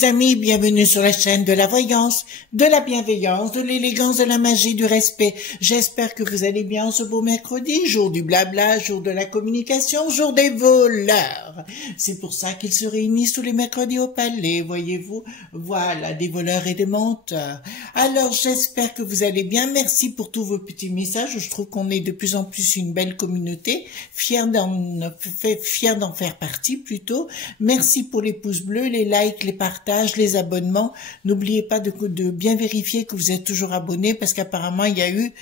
les amis, bienvenue sur la chaîne de la voyance, de la bienveillance, de l'élégance, de la magie, du respect. J'espère que vous allez bien ce beau mercredi, jour du blabla, jour de la communication, jour des voleurs. C'est pour ça qu'ils se réunissent tous les mercredis au palais, voyez-vous. Voilà, des voleurs et des menteurs. Alors j'espère que vous allez bien. Merci pour tous vos petits messages. Je trouve qu'on est de plus en plus une belle communauté, fier d'en faire partie plutôt. Merci pour les pouces bleus, les likes, les partages, les abonnements. N'oubliez pas de bien vérifier que vous êtes toujours abonnés parce qu'apparemment il y a eu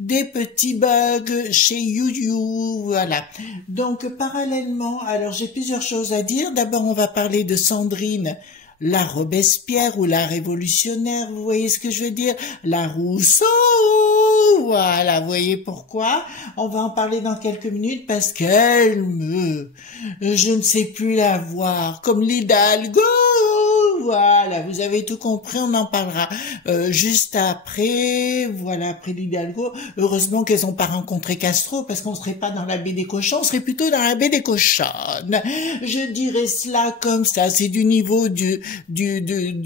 des petits bugs chez YouTube, voilà. Donc parallèlement, alors j'ai plusieurs choses à dire. D'abord on va parler de Sandrine, la Robespierre ou la révolutionnaire, vous voyez ce que je veux dire, la Rousseau, voilà, vous voyez pourquoi. On va en parler dans quelques minutes parce qu'elle je ne sais plus la voir, comme l'Hidalgo. Voilà, vous avez tout compris, on en parlera juste après, voilà, après l'Hidalgo. Heureusement qu'elles n'ont pas rencontré Castro, parce qu'on serait pas dans la baie des cochons, on serait plutôt dans la baie des cochonnes. Je dirais cela comme ça, c'est du niveau de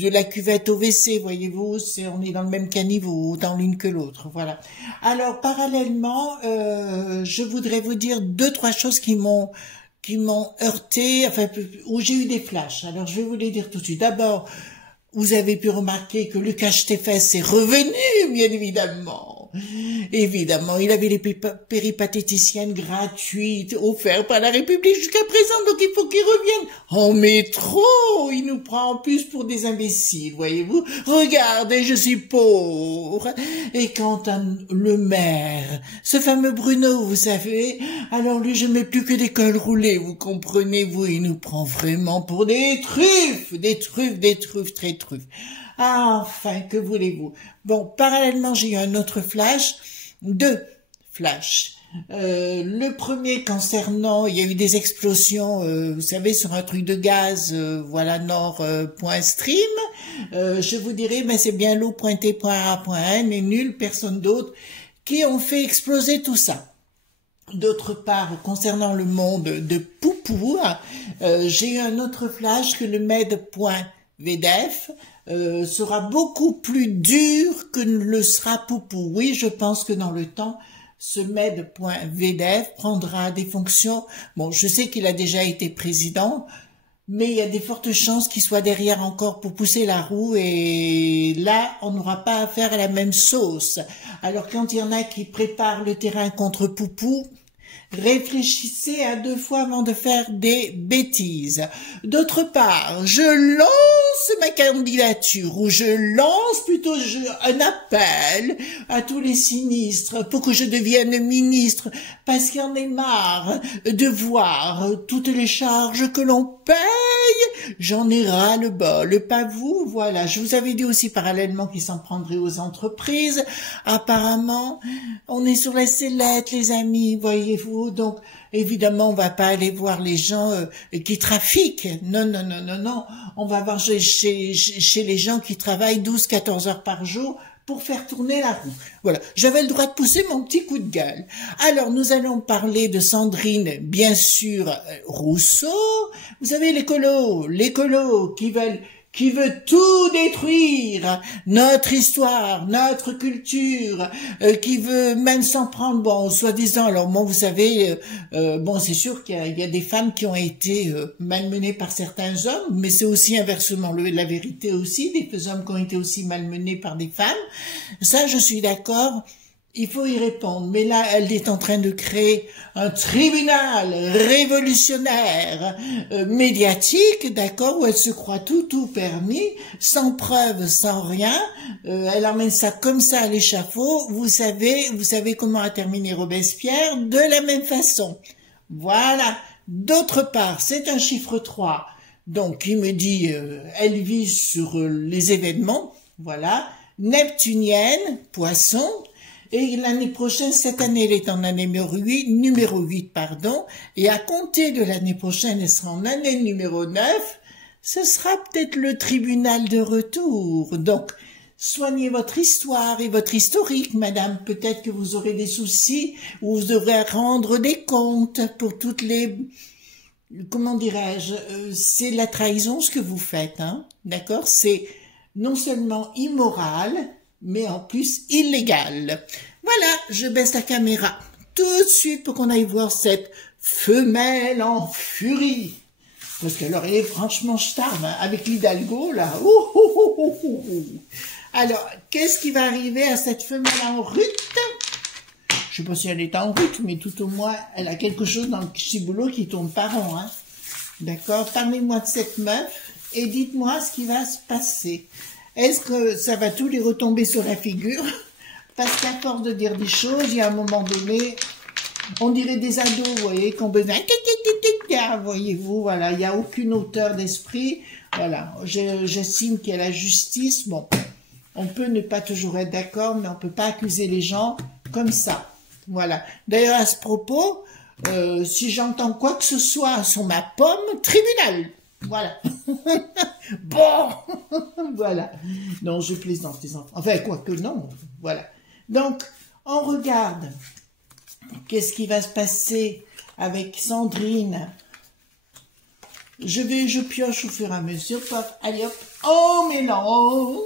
la cuvette au WC, voyez-vous, on est dans le même caniveau, autant l'une que l'autre, voilà. Alors, parallèlement, je voudrais vous dire 2-3 choses qui m'ont heurté, enfin, où j'ai eu des flashs. Alors, je vais vous les dire tout de suite. D'abord, vous avez pu remarquer que Lucas Steffes est revenu, bien évidemment. Évidemment, il avait les péripatéticiennes gratuites offertes par la République jusqu'à présent, donc il faut qu'il revienne en métro. Il nous prend en plus pour des imbéciles, voyez-vous. Regardez, je suis pauvre. Et quant à le maire, ce fameux Bruno, vous savez, alors lui, je ne mets plus que des cols roulés, vous comprenez, vous, il nous prend vraiment pour des truffes, très truffes. Ah, enfin, que voulez-vous? Bon, parallèlement, j'ai eu un autre flash, 2 flashs. Le premier concernant, il y a eu des explosions, vous savez, sur un truc de gaz, voilà, nord.stream. Je vous dirais, mais c'est bien l'eau.t.a.n et nul, personne d'autre, qui ont fait exploser tout ça. D'autre part, concernant le monde de Poupou, j'ai eu un autre flash que le med.vdef sera beaucoup plus dur que ne le sera Poupou. Oui, je pense que dans le temps, ce med.vdef prendra des fonctions. Bon, je sais qu'il a déjà été président, mais il y a des fortes chances qu'il soit derrière encore pour pousser la roue et là, on n'aura pas affaire à la même sauce. Alors quand il y en a qui préparent le terrain contre Poupou, réfléchissez à 2 fois avant de faire des bêtises. D'autre part, je lance ma candidature, ou je lance plutôt un appel à tous les sinistres pour que je devienne ministre, parce qu'il y en a marre de voir toutes les charges que l'on paye. J'en ai ras le bol, pas vous, voilà. Je vous avais dit aussi parallèlement qu'il s'en prendrait aux entreprises. Apparemment, on est sur la sellette, les amis, voyez-vous. Donc, évidemment, on va pas aller voir les gens qui trafiquent. Non. On va voir chez les gens qui travaillent 12-14 heures par jour pour faire tourner la roue. Voilà, j'avais le droit de pousser mon petit coup de gueule. Alors, nous allons parler de Sandrine, bien sûr, Rousseau. Vous savez, l'écolo qui veut tout détruire, notre histoire, notre culture, qui veut même s'en prendre, bon, soi-disant, alors bon, vous savez, bon, c'est sûr qu'il y a des femmes qui ont été malmenées par certains hommes, mais c'est aussi inversement la vérité aussi, des hommes qui ont été aussi malmenés par des femmes. Ça, je suis d'accord. Il faut y répondre, mais là, elle est en train de créer un tribunal révolutionnaire médiatique, d'accord, où elle se croit tout permis, sans preuve, sans rien. Elle emmène ça comme ça à l'échafaud. Vous savez comment a terminé Robespierre, de la même façon. Voilà. D'autre part, c'est un chiffre 3, donc il me dit, elle vise sur les événements, voilà, neptunienne, poisson. Et l'année prochaine, cette année, elle est en année numéro 8, et à compter de l'année prochaine, elle sera en année numéro 9, ce sera peut-être le tribunal de retour. Donc, soignez votre histoire et votre historique, madame. Peut-être que vous aurez des soucis, ou vous devrez rendre des comptes pour toutes les comment dirais-je, c'est la trahison ce que vous faites, hein, d'accord? C'est non seulement immoral, mais en plus illégal. Voilà, je baisse la caméra tout de suite pour qu'on aille voir cette femelle en furie. Parce qu'alors, elle est franchement charme, hein, avec l'Hidalgo, là. Ouh, ouh, ouh, ouh, ouh. Alors, qu'est-ce qui va arriver à cette femelle en rut? Je sais pas si elle est en route, mais tout au moins, elle a quelque chose dans le ciboulot qui tourne pas rond, hein. D'accord? Parlez-moi de cette meuf et dites-moi ce qui va se passer. Est-ce que ça va tout lui retomber sur la figure? Parce qu'à force de dire des choses, il y a un moment donné, on dirait des ados, vous voyez, qui ont besoin, voyez-vous, voilà, il n'y a aucune hauteur d'esprit. Voilà, j'estime qu'il y a la justice. Bon, on peut ne pas toujours être d'accord, mais on ne peut pas accuser les gens comme ça. Voilà. D'ailleurs, à ce propos, si j'entends quoi que ce soit sur ma pomme, tribunal. Voilà. Bon. Voilà. Non, je plaisante, les enfants. Enfin, quoique non. Voilà. Donc, on regarde. Qu'est-ce qui va se passer avec Sandrine? Je pioche au fur et à mesure. Pop, allez hop. On mélange.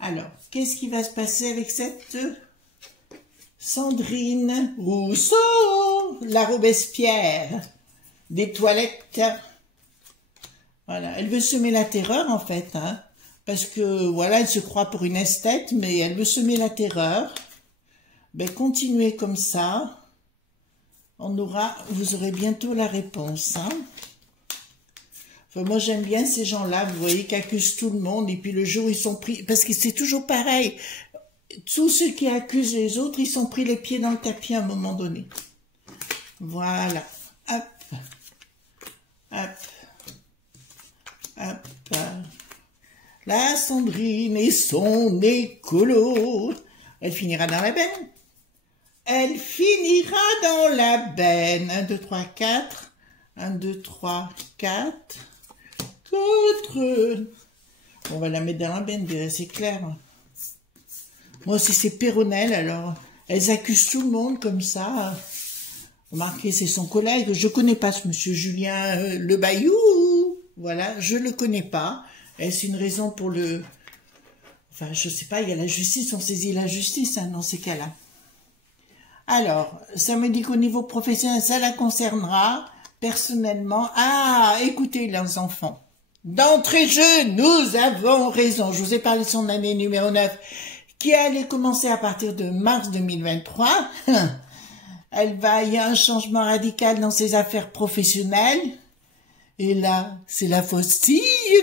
Alors, qu'est-ce qui va se passer avec cette Sandrine Rousseau, la Robespierre des toilettes? Voilà, elle veut semer la terreur en fait, hein, parce que voilà, elle se croit pour une esthète, mais elle veut semer la terreur. Ben, continuez comme ça, vous aurez bientôt la réponse, hein. Enfin, moi, j'aime bien ces gens-là, vous voyez, qui accusent tout le monde, et puis le jour où ils sont pris, parce que c'est toujours pareil, tous ceux qui accusent les autres, ils sont pris les pieds dans le tapis à un moment donné. Voilà, hop, hop, hop, la Sandrine et son écolo, elle finira dans la benne. Elle finira dans la benne. 1, 2, 3, 4. 1, 2, 3, 4. 4. On va la mettre dans la benne, c'est clair. Moi, si c'est Péronnel, alors, elles accusent tout le monde comme ça. Remarquez, c'est son collègue. Je connais pas ce monsieur Julien Le Bayou. Voilà, je le connais pas. Est-ce une raison pour le... Enfin, je sais pas, il y a la justice, on saisit la justice hein, dans ces cas-là. Alors, ça me dit qu'au niveau professionnel, ça la concernera personnellement. Ah, écoutez les enfants. D'entrée de jeu, nous avons raison. Je vous ai parlé de son année numéro 9 qui allait commencer à partir de mars 2023. Il y a un changement radical dans ses affaires professionnelles. Et là, c'est la faucille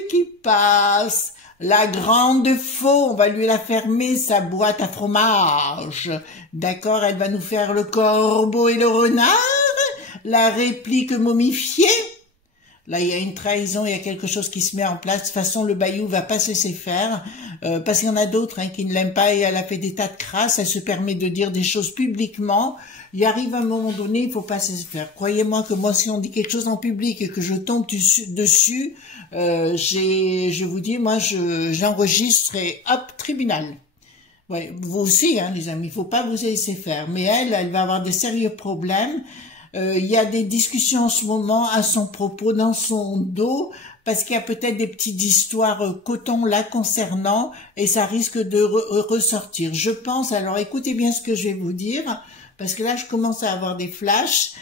qui passe. La grande faux, on va lui la fermer, sa boîte à fromage. D'accord, elle va nous faire le corbeau et le renard, la réplique momifiée. Là, il y a une trahison, il y a quelque chose qui se met en place. De toute façon, le Bayou va pas se laisser faire, parce qu'il y en a d'autres qui ne l'aiment pas et elle a fait des tas de crasses. Elle se permet de dire des choses publiquement. Il arrive un moment donné, il faut pas se laisser faire. Croyez-moi que moi, si on dit quelque chose en public et que je tombe dessus, je vous dis, moi, j'enregistre et hop, tribunal. Ouais, vous aussi, hein, les amis, il faut pas vous laisser faire. Mais elle va avoir des sérieux problèmes. Il y a des discussions en ce moment à son propos, dans son dos, parce qu'il y a peut-être des petites histoires coton là concernant, et ça risque de ressortir. Je pense, alors écoutez bien ce que je vais vous dire, parce que là je commence à avoir des flashs,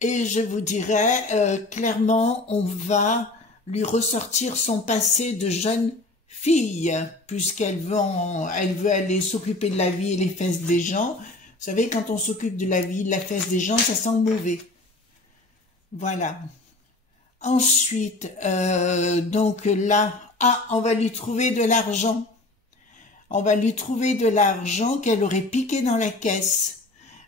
et je vous dirais, clairement, on va lui ressortir son passé de jeune fille, puisqu'elle veut aller s'occuper de la vie et les fesses des gens. Vous savez, quand on s'occupe de la vie, de la fesse des gens, ça sent mauvais. Voilà. Ensuite, donc là, on va lui trouver de l'argent. On va lui trouver de l'argent qu'elle aurait piqué dans la caisse.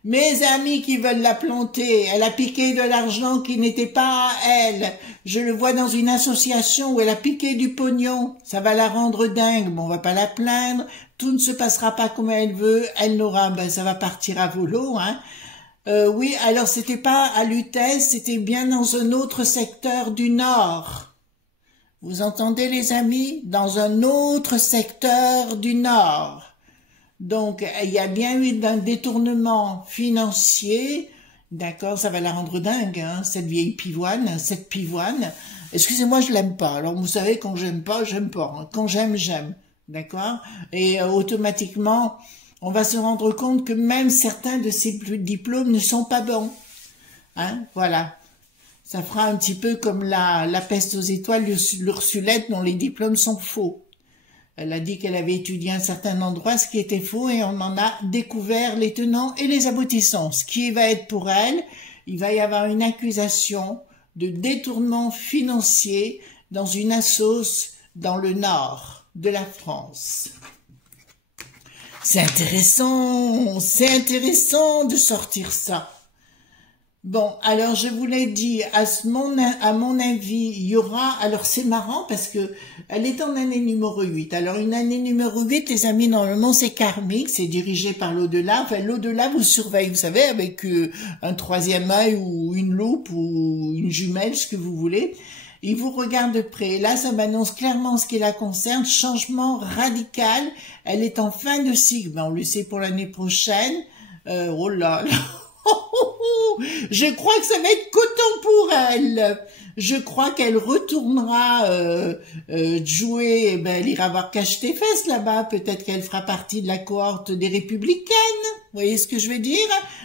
Mes amis qui veulent la planter, elle a piqué de l'argent qui n'était pas à elle. Je le vois dans une association où elle a piqué du pognon. Ça va la rendre dingue. Bon, on va pas la plaindre. Tout ne se passera pas comme elle veut. Elle n'aura, ça va partir à volo, hein. Oui, alors c'était pas à Lutèce, c'était bien dans un autre secteur du Nord. Vous entendez les amis? Dans un autre secteur du Nord. Donc, il y a bien eu un détournement financier D'accord, ça va la rendre dingue, hein, cette vieille pivoine, cette pivoine. Excusez-moi, je l'aime pas. Alors, vous savez, quand j'aime pas, j'aime pas. Hein. Quand j'aime, j'aime. D'accord? Et automatiquement, on va se rendre compte que même certains de ces diplômes ne sont pas bons. Hein? Voilà. Ça fera un petit peu comme la peste aux étoiles, l'Ursulette, dont les diplômes sont faux. Elle a dit qu'elle avait étudié à un certain endroit, ce qui était faux, et on en a découvert les tenants et les aboutissants. Ce qui va être pour elle, il va y avoir une accusation de détournement financier dans une assoce dans le nord de la France. C'est intéressant de sortir ça. Bon, alors je vous l'ai dit, à mon avis, il y aura, alors c'est marrant parce que elle est en année numéro 8. Alors une année numéro 8, les amis, normalement c'est karmique, c'est dirigé par l'au-delà. Enfin, l'au-delà vous surveille, vous savez, avec un troisième œil ou une loupe ou une jumelle, ce que vous voulez. Il vous regarde de près. Là, ça m'annonce clairement ce qui la concerne. Changement radical. Elle est en fin de cycle. Ben, on le sait pour l'année prochaine. Oh là là. Je crois que ça va être coton pour elle. Je crois qu'elle retournera jouer. Ben, elle ira voir Cache-tes-Fesses là-bas. Peut-être qu'elle fera partie de la cohorte des Républicaines. Vous voyez ce que je veux dire?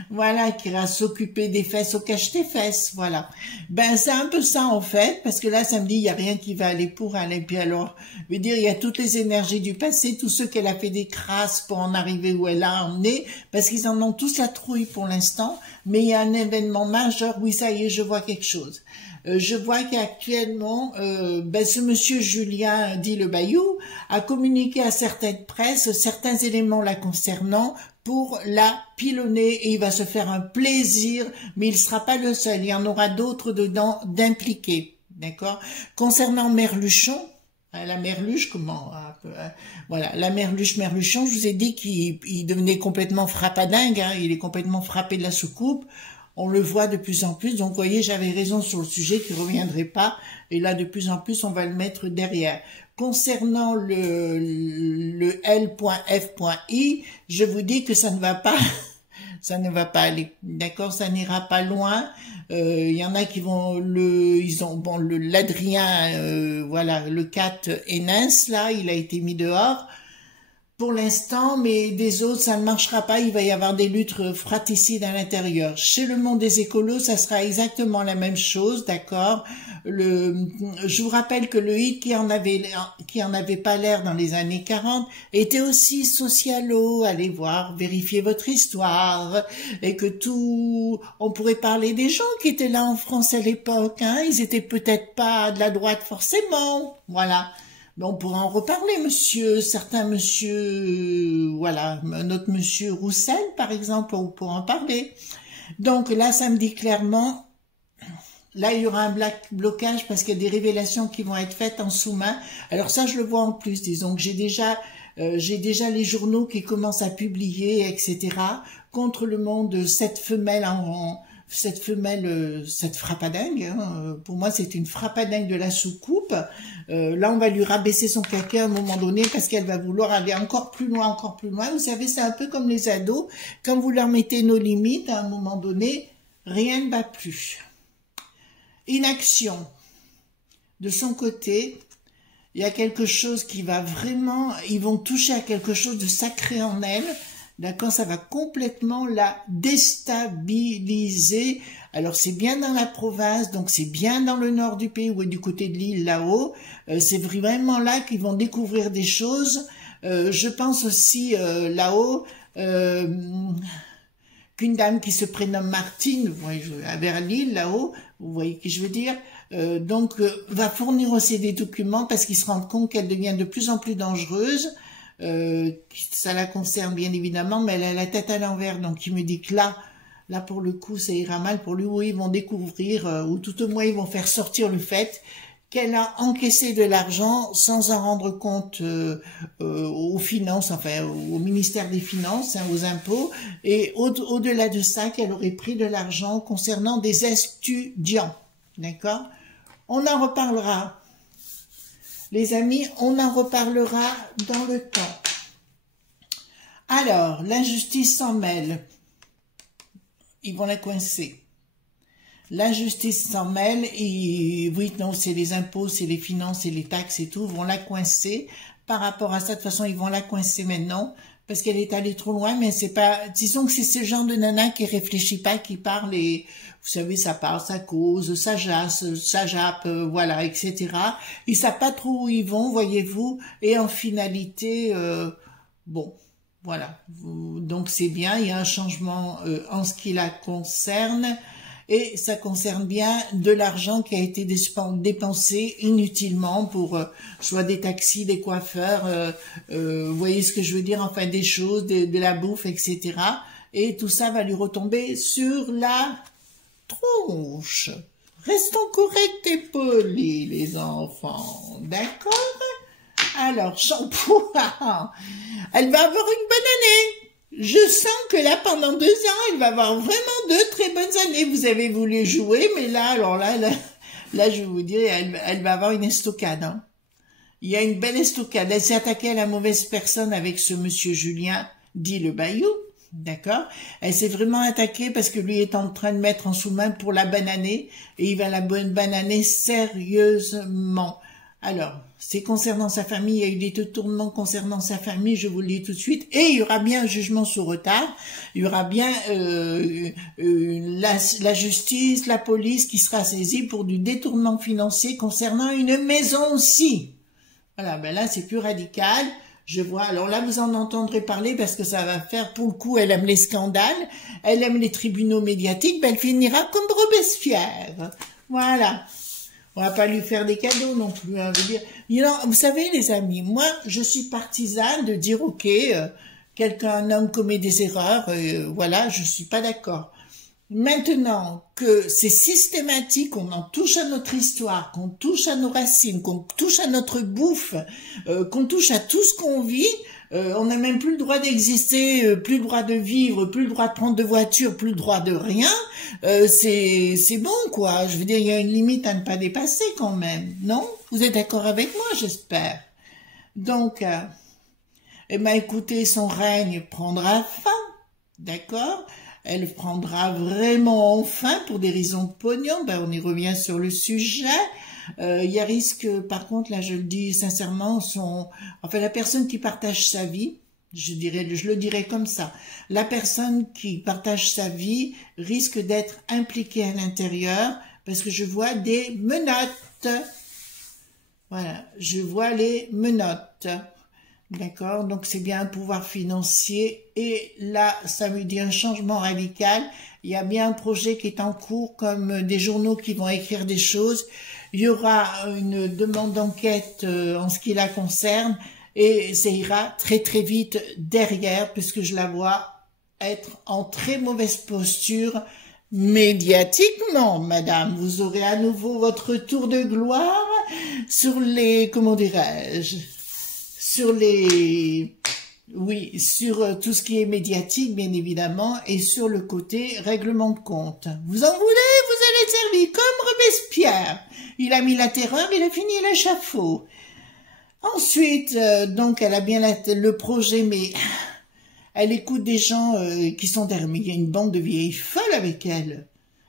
Voilà, qui ira s'occuper des fesses au Cache-tes-Fesses. Voilà. Ben, c'est un peu ça en fait, parce que là, ça me dit, il n'y a rien qui va aller pour elle. Et puis alors, je veux dire, il y a toutes les énergies du passé, tous ceux qu'elle a fait des crasses pour en arriver où elle a emmené, parce qu'ils en ont tous la trouille pour l'instant. Mais il y a un événement majeur. Oui, ça y est, je vois quelque chose. Je vois qu'actuellement, ce monsieur Julien dit le Bayou a communiqué à certaines presses certains éléments la concernant pour la pilonner et il va se faire un plaisir, mais il ne sera pas le seul, il y en aura d'autres dedans d'impliqués, d'accord? Concernant Merluchon, la Merluche, voilà, la Merluchon, je vous ai dit qu'il devenait complètement frappadingue, hein, il est complètement frappé de la soucoupe. On le voit de plus en plus, donc vous voyez, j'avais raison sur le sujet qui ne reviendrait pas, et là de plus en plus on va le mettre derrière. Concernant le L.F.I, je vous dis que ça ne va pas, ça ne va pas aller, d'accord, ça n'ira pas loin. Il y en a qui vont l'Adrien, voilà, le 4 Hénins, là, il a été mis dehors. Pour l'instant, mais des autres, ça ne marchera pas. Il va y avoir des luttes fratricides à l'intérieur. Chez le monde des écolos, ça sera exactement la même chose, d'accord. Je vous rappelle que le hit qui en avait pas l'air dans les années 40 était aussi socialo. Allez voir, vérifiez votre histoire et que on pourrait parler des gens qui étaient là en France à l'époque. Hein, ils étaient peut-être pas de la droite forcément. Voilà. Mais on pourra en reparler, certains monsieur, voilà, notre monsieur Roussel, par exemple, on pourra en parler. Donc là, ça me dit clairement, là, il y aura un blocage parce qu'il y a des révélations qui vont être faites en sous-main. Alors ça, je le vois en plus, disons que j'ai déjà les journaux qui commencent à publier, etc., contre le monde, cette frappadingue, hein, pour moi c'est une frappadingue de la soucoupe. Là on va lui rabaisser son caca à un moment donné parce qu'elle va vouloir aller encore plus loin. Vous savez, c'est un peu comme les ados, quand vous leur mettez nos limites, à un moment donné, rien ne va plus. Inaction. De son côté, il y a quelque chose qui va vraiment, ils vont toucher à quelque chose de sacré en elle. D'accord, ça va complètement la déstabiliser. Alors c'est bien dans la province, donc c'est bien dans le nord du pays ou du côté de l'île là-haut. C'est vraiment là qu'ils vont découvrir des choses. Je pense aussi là-haut qu'une dame qui se prénomme Martine, vous voyez, vers l'île là-haut, vous voyez ce que je veux dire. Va fournir aussi des documents parce qu'ils se rendent compte qu'elle devient de plus en plus dangereuse. Ça la concerne bien évidemment, mais elle a la tête à l'envers, donc il me dit que là pour le coup ça ira mal pour lui, où ils vont découvrir, ou tout au moins ils vont faire sortir le fait qu'elle a encaissé de l'argent sans en rendre compte aux finances, enfin au ministère des Finances, hein, aux impôts, et au-delà de ça, qu'elle aurait pris de l'argent concernant des étudiants, d'accord? On en reparlera. Les amis, on en reparlera dans le temps. Alors, l'injustice s'en mêle. ils vont la coincer. La justice s'en mêle et oui, non, c'est les impôts, c'est les finances, c'est les taxes et tout, vont la coincer. Par rapport à ça, de toute façon, ils vont la coincer maintenant parce qu'elle est allée trop loin, mais c'est pas, disons que c'est ce genre de nana qui réfléchit pas, qui parle et, vous savez, ça parle, ça cause, ça jasse, ça jappe, voilà, etc. Ils savent pas trop où ils vont, voyez-vous, et en finalité, bon, voilà. Donc c'est bien, il y a un changement en ce qui la concerne. Et ça concerne bien de l'argent qui a été dépensé inutilement pour soit des taxis, des coiffeurs, vous voyez ce que je veux dire, enfin des choses, de la bouffe, etc. Et tout ça va lui retomber sur la tronche. Restons corrects et polis, les enfants, d'accord? Alors, shampoo, elle va avoir une bonne année. Je sens que là, pendant 2 ans, elle va avoir vraiment 2 très bonnes années. Vous avez voulu jouer, mais là, alors là, je vais vous dire, elle va avoir une estocade. Hein. Il y a une belle estocade. Elle s'est attaquée à la mauvaise personne avec ce monsieur Julien, dit le Bayou, d'accord? Elle s'est vraiment attaquée parce que lui est en train de mettre en sous-main pour la bananer, et il va la bananer sérieusement. Alors, c'est concernant sa famille, il y a eu des détournements concernant sa famille, je vous le dis tout de suite, et il y aura bien un jugement sous retard, il y aura bien la justice, la police qui sera saisie pour du détournement financier concernant une maison aussi. Voilà, ben là c'est plus radical, je vois, alors là vous en entendrez parler parce que ça va faire, pour le coup, elle aime les scandales, elle aime les tribunaux médiatiques, ben elle finira comme Robespierre, voilà. On va pas lui faire des cadeaux non plus, hein, vous savez les amis, moi je suis partisane de dire ok, un homme commet des erreurs, voilà, je suis pas d'accord. Maintenant que c'est systématique, qu'on en touche à notre histoire, qu'on touche à nos racines, qu'on touche à notre bouffe, qu'on touche à tout ce qu'on vit, on n'a même plus le droit d'exister, plus le droit de vivre, plus le droit de prendre de voiture, plus le droit de rien, c'est bon quoi. Je veux dire, il y a une limite à ne pas dépasser quand même, non? Vous êtes d'accord avec moi, j'espère. Donc, eh ben écoutez, son règne prendra fin, d'accord? Elle prendra vraiment fin pour des raisons de pognon, ben on y revient sur le sujet. Il y a risque, par contre, là je le dis sincèrement, la personne qui partage sa vie, je le dirais comme ça, la personne qui partage sa vie risque d'être impliquée à l'intérieur parce que je vois des menottes. Voilà, je vois les menottes. D'accord, donc c'est bien un pouvoir financier et là, ça me dit un changement radical. Il y a bien un projet qui est en cours, comme des journaux qui vont écrire des choses. Il y aura une demande d'enquête en ce qui la concerne et ça ira très très vite derrière puisque je la vois être en très mauvaise posture médiatiquement, madame. Vous aurez à nouveau votre tour de gloire sur les, comment dirais-je, sur tout ce qui est médiatique, bien évidemment, et sur le côté règlement de compte. Vous en voulez, vous allez être servi comme Robespierre. Il a mis la terreur, il a fini l'échafaud. Ensuite, donc, elle a bien le projet, mais elle écoute des gens qui sont derrière. Mais il y a une bande de vieilles folles avec elle.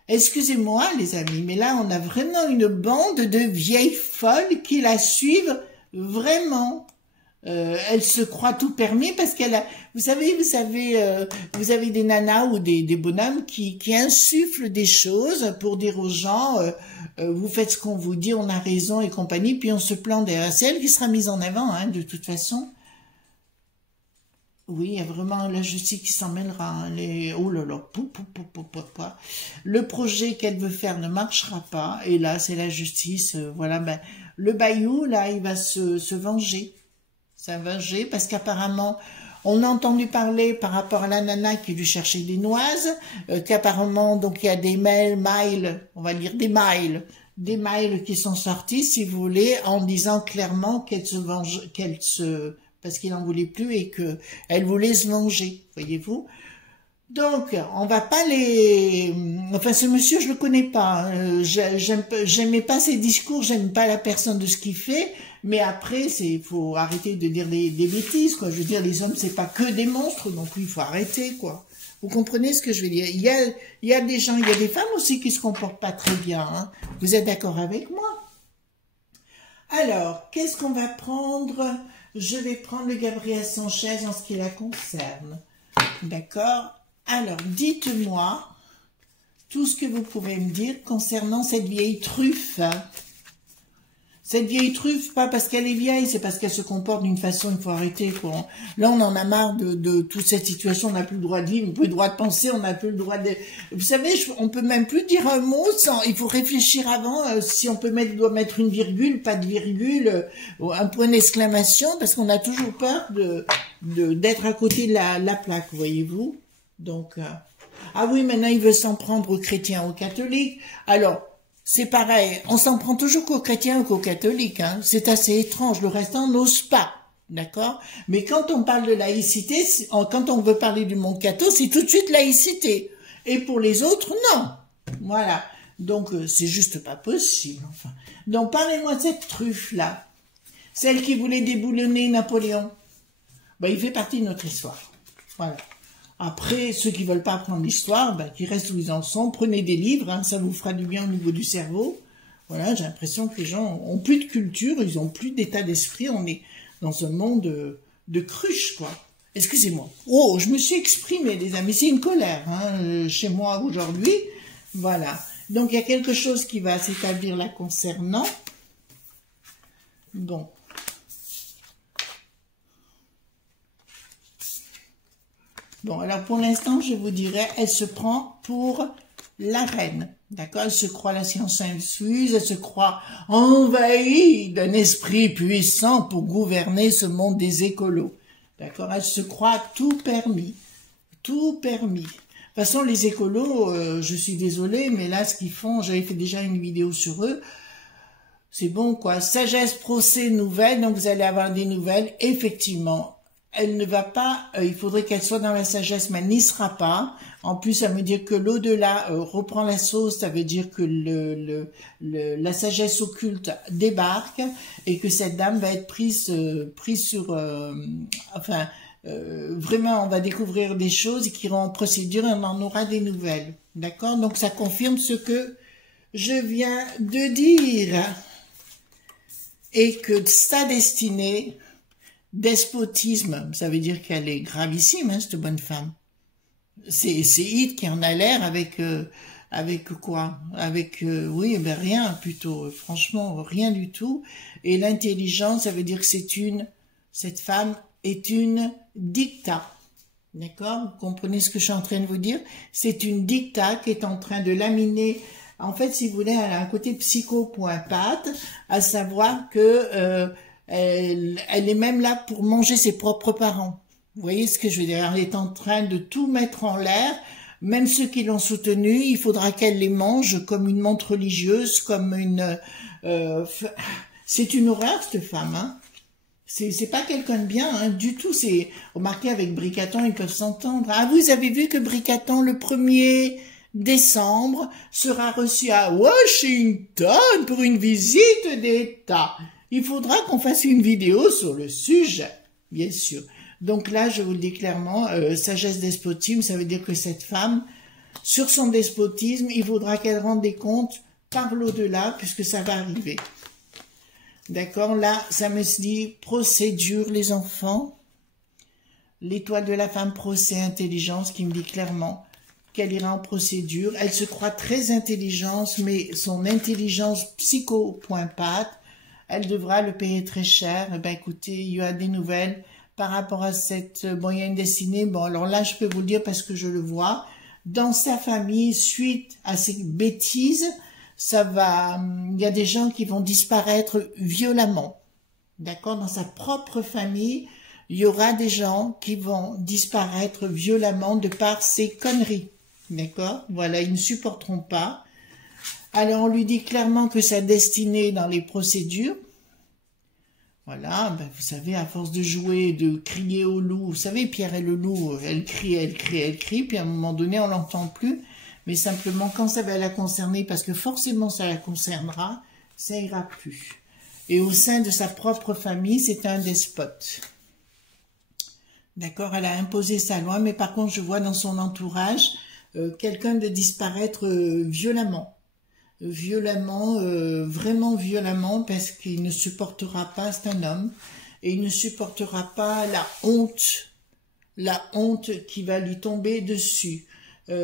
Excusez-moi, les amis, mais là, on a vraiment une bande de vieilles folles qui la suivent vraiment. Elle se croit tout permis parce qu'elle a, vous avez des nanas ou des bonhommes qui insufflent des choses pour dire aux gens, vous faites ce qu'on vous dit, on a raison et compagnie, puis on se plante derrière. C'est elle qui sera mise en avant, hein, de toute façon. Oui, il y a vraiment la justice qui s'en mêlera. Hein, oh là là, le projet qu'elle veut faire ne marchera pas. Et là, c'est la justice. Voilà, ben, le Bayou, là, il va se venger. Ça va venger parce qu'apparemment, on a entendu parler par rapport à la nana qui lui cherchait des noises, qu'apparemment, donc il y a des mails, on va dire des mails qui sont sortis, si vous voulez, en disant clairement qu'elle se venge, parce qu'il n'en voulait plus et que elle voulait se venger, voyez-vous. Donc, on va pas enfin, ce monsieur, je le connais pas. J'aimais pas ses discours, j'aime pas la personne de ce qu'il fait. Mais après, faut arrêter de dire des bêtises, quoi. Je veux dire, les hommes, c'est pas que des monstres, donc il faut arrêter, quoi. Vous comprenez ce que je veux dire? Il y a des gens, il y a des femmes aussi qui se comportent pas très bien. Hein. Vous êtes d'accord avec moi? Alors, qu'est-ce qu'on va prendre? Je vais prendre le Gabriel Sanchez en ce qui la concerne. D'accord? Alors, dites-moi tout ce que vous pouvez me dire concernant cette vieille truffe. Hein. Cette vieille truffe, pas parce qu'elle est vieille, c'est parce qu'elle se comporte d'une façon, il faut arrêter. Quoi. Là, on en a marre de toute cette situation, on n'a plus le droit de vivre, on n'a plus le droit de penser, on n'a plus le droit de... Vous savez, on peut même plus dire un mot sans... Il faut réfléchir avant, si on doit mettre une virgule, pas de virgule, un point d'exclamation, parce qu'on a toujours peur d'être à côté de la plaque, voyez-vous. Donc, ah oui, maintenant, il veut s'en prendre aux chrétiens, aux catholiques. Alors... C'est pareil, on s'en prend toujours qu'aux chrétiens ou qu'aux catholiques, hein. C'est assez étrange, le reste on n'ose pas, d'accord? Mais quand on parle de laïcité, quand on veut parler du monde catho, c'est tout de suite laïcité. Et pour les autres, non. Voilà. Donc, c'est juste pas possible, enfin. Donc, parlez-moi de cette truffe-là. Celle qui voulait déboulonner Napoléon. Ben, il fait partie de notre histoire. Voilà. Après, ceux qui veulent pas apprendre l'histoire, ben, qui restent où ils en sont, prenez des livres, hein, ça vous fera du bien au niveau du cerveau. Voilà, j'ai l'impression que les gens ont plus de culture, ils ont plus d'état d'esprit, on est dans un monde de cruche, quoi. Excusez-moi. Oh, je me suis exprimée, les amis, c'est une colère, hein, chez moi aujourd'hui. Voilà. Donc, il y a quelque chose qui va s'établir là concernant. Bon. Bon, alors pour l'instant, je vous dirais, elle se prend pour la reine, d'accord? Elle se croit la science infuse, elle se croit envahie d'un esprit puissant pour gouverner ce monde des écolos, d'accord? Elle se croit tout permis, tout permis. De toute façon, les écolos, je suis désolée, mais là, ce qu'ils font, j'avais fait déjà une vidéo sur eux, c'est bon, quoi. Sagesse, procès, nouvelles, donc vous allez avoir des nouvelles, effectivement. Elle ne va pas, il faudrait qu'elle soit dans la sagesse, mais elle n'y sera pas. En plus, ça veut dire que l'au-delà reprend la sauce, ça veut dire que la sagesse occulte débarque et que cette dame va être prise sur, vraiment, on va découvrir des choses qui iront en procédure et on en aura des nouvelles. D'accord? Donc, ça confirme ce que je viens de dire. Et que sa destinée... Despotisme, ça veut dire qu'elle est gravissime, hein, cette bonne femme. C'est Hit qui en a l'air avec quoi? Avec, oui, ben rien plutôt, franchement, rien du tout. Et l'intelligence, ça veut dire que cette femme est une dicta. D'accord? Vous comprenez ce que je suis en train de vous dire? C'est une dicta qui est en train de laminer. En fait, si vous voulez, elle a un côté psycho.pat, à savoir que, elle est même là pour manger ses propres parents. Vous voyez ce que je veux dire? Elle est en train de tout mettre en l'air. Même ceux qui l'ont soutenue, il faudra qu'elle les mange comme une montre religieuse, comme une... c'est une horreur, cette femme. Hein. C'est pas quelqu'un de bien, hein, du tout. C'est remarquez, avec Bricaton, ils peuvent s'entendre. Ah, vous avez vu que Bricaton, le 1er décembre, sera reçu à Washington pour une visite d'État. Il faudra qu'on fasse une vidéo sur le sujet, bien sûr. Donc là, je vous le dis clairement, sagesse despotisme, ça veut dire que cette femme, sur son despotisme, il faudra qu'elle rende des comptes par l'au-delà, puisque ça va arriver. D'accord? Là, ça me dit procédure, les enfants. L'étoile de la femme, procès, intelligence, qui me dit clairement qu'elle ira en procédure. Elle se croit très intelligente, mais son intelligence psycho.pat, elle devra le payer très cher. Eh ben, écoutez, il y a des nouvelles par rapport à cette moyenne destinée. Bon, alors là, je peux vous le dire parce que je le vois. Dans sa famille, suite à ces bêtises, il y a des gens qui vont disparaître violemment. D'accord? Dans sa propre famille, il y aura des gens qui vont disparaître violemment de par ces conneries. D'accord? Voilà, ils ne supporteront pas. Alors, on lui dit clairement que sa destinée est dans les procédures. Voilà, ben, vous savez, à force de jouer, de crier au loup, vous savez, Pierre et le loup, elle crie, puis à un moment donné, on l'entend plus. Mais simplement, quand ça va la concerner, parce que forcément ça la concernera, ça ira plus. Et au sein de sa propre famille, c'est un despote. D'accord, elle a imposé sa loi, mais par contre, je vois dans son entourage quelqu'un de disparaître violemment. Violemment, vraiment violemment, parce qu'il ne supportera pas, c'est un homme, et il ne supportera pas la honte qui va lui tomber dessus.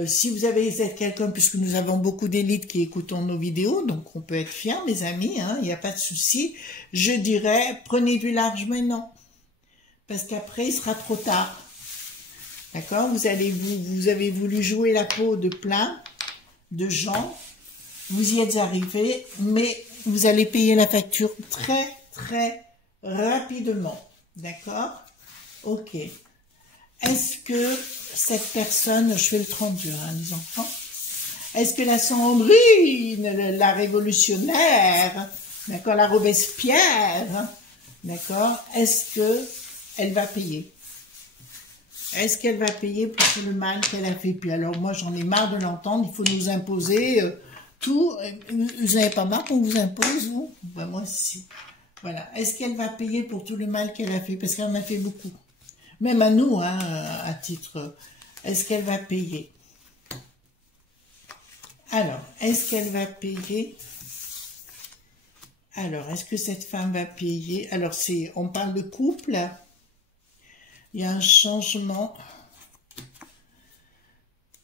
Si vous avez quelqu'un, puisque nous avons beaucoup d'élites qui écoutons nos vidéos, donc on peut être fiers, mes amis, hein, il n'y a pas de souci, je dirais, prenez du large maintenant, parce qu'après, il sera trop tard. D'accord, vous avez voulu jouer la peau de plein de gens, vous y êtes arrivés, mais vous allez payer la facture très, très rapidement. D'accord? Ok. Est-ce que cette personne, je fais le 30 dur, hein, les enfants, est-ce que la Sandrine, la révolutionnaire, d'accord, la Robespierre, d'accord, est-ce que elle va payer? Est-ce qu'elle va payer pour tout le mal qu'elle a fait? Puis alors moi j'en ai marre de l'entendre, il faut nous imposer tout. Vous n'avez pas marre qu'on vous impose, vous? Ben, moi si. Voilà. Est-ce qu'elle va payer pour tout le mal qu'elle a fait? Parce qu'elle en a fait beaucoup. Même à nous, hein, à titre. Est-ce qu'elle va payer? Alors, est-ce qu'elle va payer? Alors, est-ce que cette femme va payer? Alors, on parle de couple. Il y a un changement.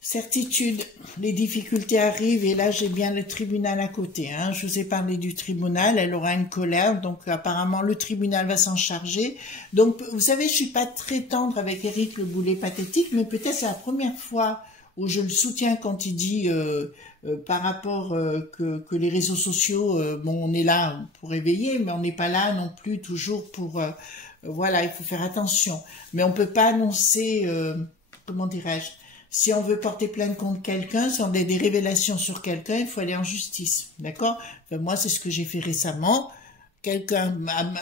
Certitude, les difficultés arrivent et là j'ai bien le tribunal à côté. Hein. Je vous ai parlé du tribunal, elle aura une colère, donc apparemment le tribunal va s'en charger. Donc vous savez, je suis pas très tendre avec Éric le boulet pathétique, mais peut-être c'est la première fois où je le soutiens quand il dit par rapport que les réseaux sociaux, bon on est là pour éveiller, mais on n'est pas là non plus toujours pour... voilà, il faut faire attention. Mais on peut pas annoncer, comment dirais-je, si on veut porter plainte contre quelqu'un, si on a des révélations sur quelqu'un, il faut aller en justice, d'accord? Enfin, moi, c'est ce que j'ai fait récemment. Quelqu'un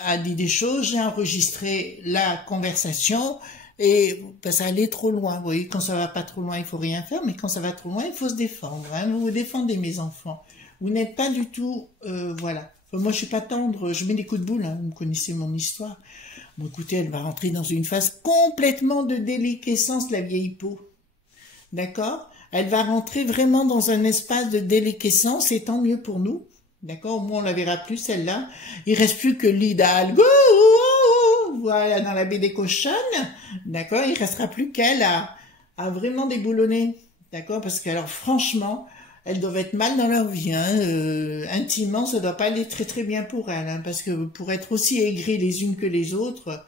a dit des choses, j'ai enregistré la conversation et ben, ça allait trop loin. Vous voyez, quand ça va pas trop loin, il faut rien faire, mais quand ça va trop loin, il faut se défendre. Hein? Vous vous défendez, mes enfants. Vous n'êtes pas du tout, voilà. Enfin, moi, je suis pas tendre, je mets des coups de boule. Hein? Vous me connaissez mon histoire. Bon, écoutez, elle va rentrer dans une phase complètement de déliquescence, la vieille peau. D'accord? Elle va rentrer vraiment dans un espace de déliquescence et tant mieux pour nous. D'accord? Au moins, on la verra plus, celle-là. Il reste plus que l'Hidalgo. Voilà, dans la baie des cochonnes. D'accord? Il restera plus qu'elle à vraiment déboulonner. D'accord? Parce que, alors, franchement, elles doivent être mal dans leur vie. Hein. Intimement, ça doit pas aller très très bien pour elles. Hein, parce que pour être aussi aigries les unes que les autres,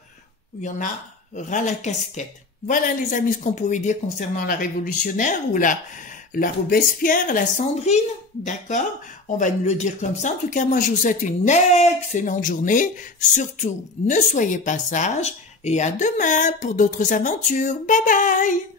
il y en a ras la casquette. Voilà les amis ce qu'on pouvait dire concernant la révolutionnaire ou la Robespierre, la Sandrine, d'accord? On va nous le dire comme ça. En tout cas, moi je vous souhaite une excellente journée. Surtout, ne soyez pas sages et à demain pour d'autres aventures. Bye bye!